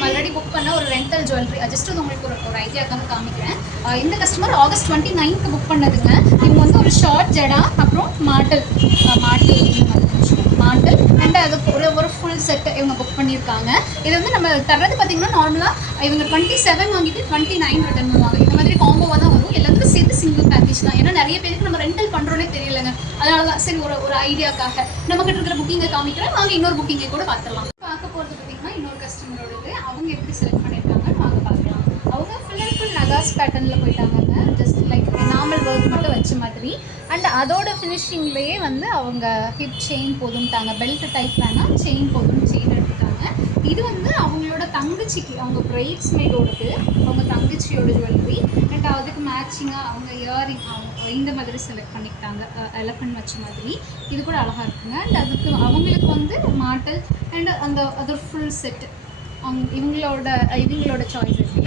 நம்ம already book பண்ண ஒரு ரெண்டல் ஜுவல்லரி. ஜஸ்ட் உங்களுக்கு ஒரு ஐடியாக்காக காமிக்கிறேன். இந்த கஸ்டமர் ஆகஸ்ட் 29th புக் பண்ணதுங்க. இவங்க வந்து ஒரு ஷார்ட் ஜடா அப்புறம் மாட்டல் அண்ட் அதுக்கு ஒரு ஃபுல் செட் இவங்க புக் பண்ணியிருக்காங்க. இது வந்து நம்ம தர்றது பார்த்தீங்கன்னா நார்மலாக இவங்க 27 வாங்கிட்டு 29 ரிட்டர்ன் பண்ணுவாங்க. இந்த மாதிரி காம்போவாக தான் வரும். எல்லாத்துக்கும் சேர்த்து சிங்கிள் பேக்கேஜ் தான். ஏன்னா நிறைய பேருக்கு நம்ம ரெண்டல் பண்ணுறோன்னே தெரியலங்க. அதனால தான் சரி ஒரு ஐடியாக்காக நம்மகிட்ட இருக்கிற புக்கிங்கை காமிக்கிறேன். வாங்க இன்னொரு புக்கிங்கை கூட பார்த்துடலாம். பார்க்க போகிறது பார்த்தீங்கன்னா இன்னொரு கஸ்டமரோடது. அவங்க எப்படி செலக்ட் பண்ணியிருக்காங்கன்னு வாங்க பார்க்கலாம். அவங்க ஃபுல் அண்ட் ஃபுல் நகாஸ் பேட்டர்னில் போயிட்டாங்க. ஜஸ்ட் லைக் நார்மல் ஒர்க் மட்டும் வச்ச மாதிரி. அண்ட் அதோட ஃபினிஷிங்லேயே வந்து அவங்க ஹிப் செயின் போதும்ட்டாங்க. பெல்ட் டைப் வேணால் செயின் போதும்னு செயின் எடுத்துட்டாங்க. இது வந்து அவங்களோட தங்கச்சிக்கு, அவங்க பிரைட்ஸ் மேடோடது, அவங்க தங்கச்சியோட ஜுவல்லரி. அண்ட் அதுக்கு மேட்சிங்காக அவங்க இயரிங் அவங்க இந்த மாதிரி செலக்ட் பண்ணிக்கிட்டாங்க. எலஃபண்ட் வச்ச மாதிரி. இது கூட அழகாக இருக்குங்க. அண்ட் அதுக்கு அவங்களுக்கு வந்து மாட்டல் அண்ட் அது ஒரு ஃபுல் செட்டு இவங்களோட சாய்ஸ் இருக்குது.